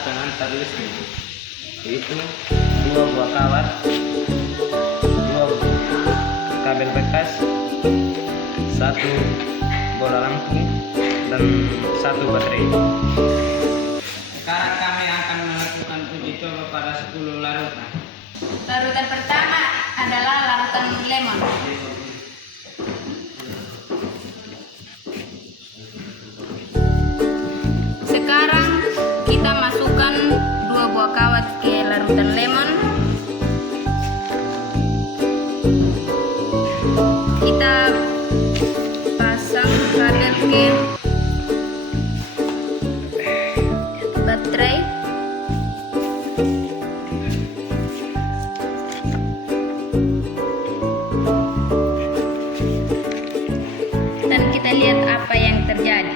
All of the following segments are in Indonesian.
pengantar listrik, yaitu 2 buah kawat, 2 kabel bekas, 1 bola lampu, dan 1 baterai. Sekarang kami akan melakukan uji coba pada 10 larutan. Larutan pertama adalah larutan lemon. Sekarang kita masukkan 2 buah kawat ke larutan lemon. Kita pasang kabel ke baterai. Dan kita lihat apa yang terjadi.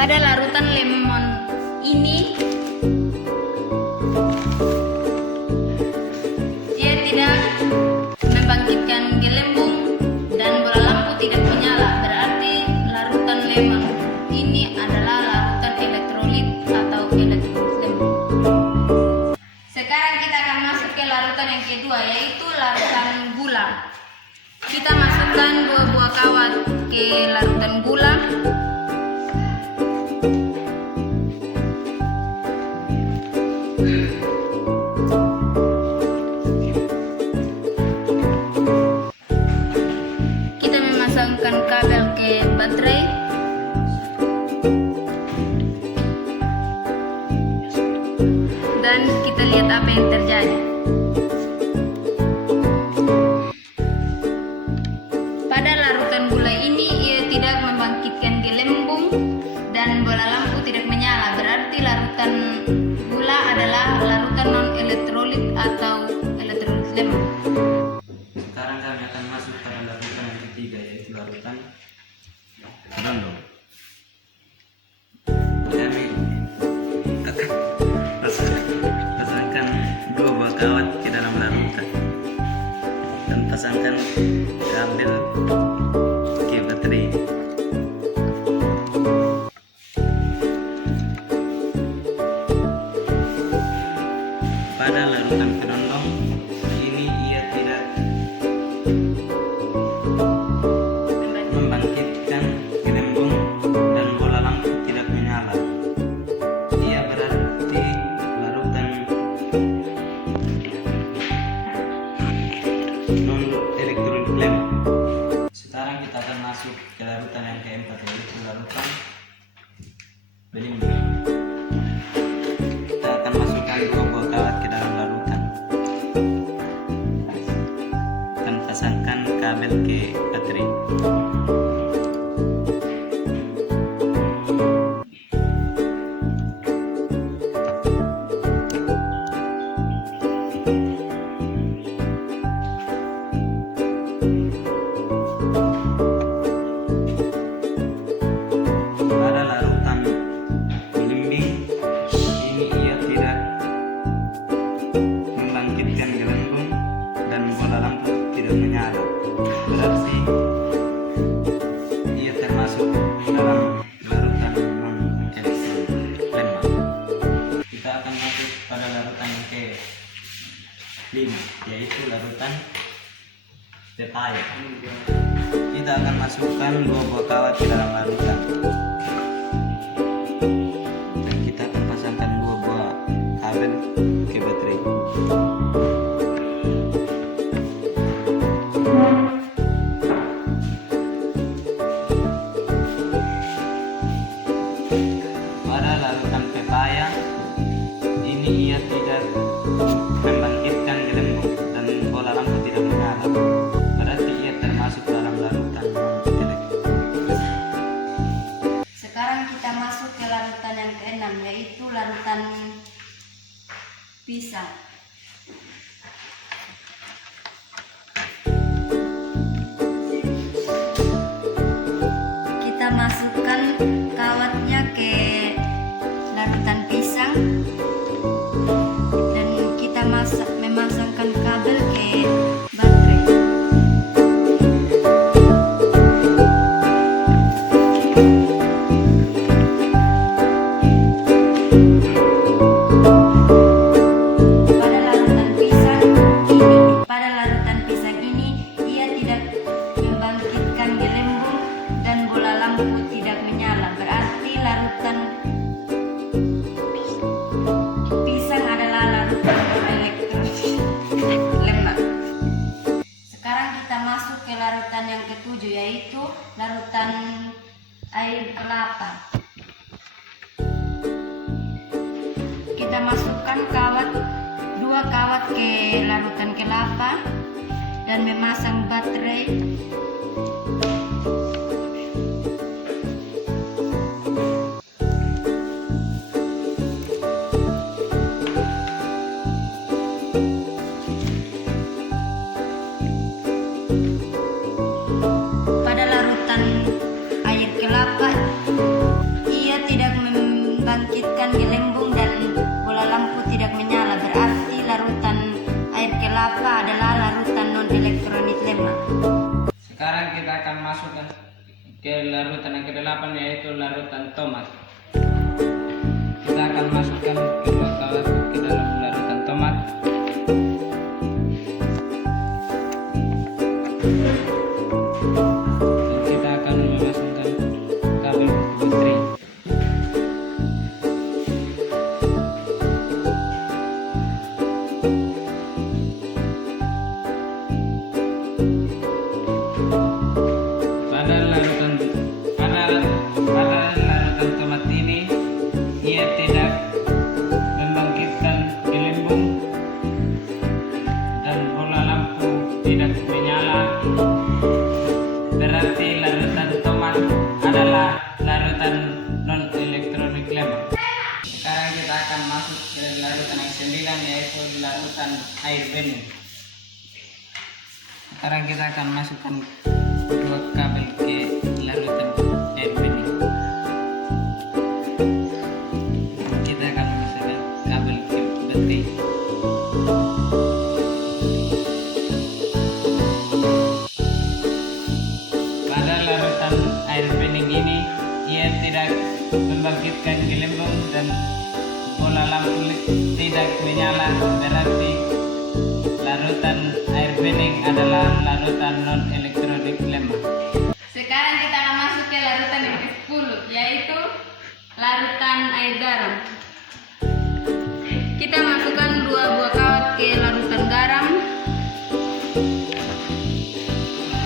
Pada larutan lemon ini dia tidak membangkitkan gelembung dan bola lampu tidak menyala. Berarti larutan lemon ini adalah larutan elektrolit atau elektrolit lemon. Sekarang kita akan masuk ke larutan yang kedua, yaitu larutan gula. Kita masukkan 2 buah kawat ke larutan gula. Kita memasangkan kabel ke baterai. Dan kita lihat apa yang terjadi. Pada larutan gula ini ia tidak membangkitkan gelembung dan bola lampu tidak menyala. Berarti larutan gula adalah larutan non-elektrolit atau elektrolit lemon. Sekarang kami akan masuk pada larutan yang ketiga, yaitu larutan condong. Kami akan pasangkan 2 buah kawat ke dalam larutan dan pasangkan kabel ke baterai. Pada larutan condong ini ia tidak membangkitkan gelembung dan bola lampu tidak menyala. Ia berarti larutan non elektrolit lemon. Sekarang kita akan masuk ke larutan yang keempat, yaitu larutan belimbing. Kita akan masukkan 2 buah kawat ke dalam larutan dan pasangkan kabel ke baterai. Pada larutan belimbing ini ia tidak membangkitkan gelembung dan bola lampu tidak menyala. Berarti ia termasuk dalam larutan non-elektrolit lemon. Kita akan masuk pada larutan yang ke-5, yaitu larutan pepaya. Kita akan masukkan 2 buah kawat ke dalam larutan dan kita akan pasangkan 2 buah kabel ke baterai. Pada larutan pepaya ini ia tidak membangkitkan gelembung dan bola lampu tidak menyala. Berarti ia termasuk dalam larutan non-elektrolit. Sekarang kita masuk ke larutan yang ke-6, yaitu larutan pisang. Kita masukkan kawatnya ke larutan pisang dan kita memasangkan kabel ke baterai. kelapa. Kita masukkan dua kawat ke larutan kelapa dan memasang baterai. Pada larutan air kelapa, ia tidak membangkitkan gelembung dan bola lampu tidak menyala. Berarti larutan air kelapa adalah larutan non-elektrolit lemah. Sekarang kita akan masukkan ke larutan yang ke-8, yaitu larutan tomat. Kita akan masukkan kedua kawat ke dalam larutan tomat. Dan kita akan memasukkan kabel baterai. Pada larutan tomat ini, ia tidak membangkitkan gelembung dan bola lampu tidak menyala. Berarti larutan tomat adalah larutan non elektronik lemah. Sekarang kita akan masuk ke larutan yang ke-9, yaitu larutan air bening. Sekarang kita akan masukkan dua kabel ke larutan air bening. Kita akan memasukkan kabel ke baterai. Pada larutan air bening ini, ia tidak membangkitkan gelembung dan bola lampu tidak menyala. Berarti larutan air bening adalah larutan non elektronik lemah. Sekarang kita akan masuk ke larutan yang ke-10, yaitu larutan air garam. Kita masukkan dua buah kawat ke larutan garam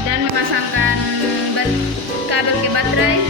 dan memasangkan kabel ke baterai.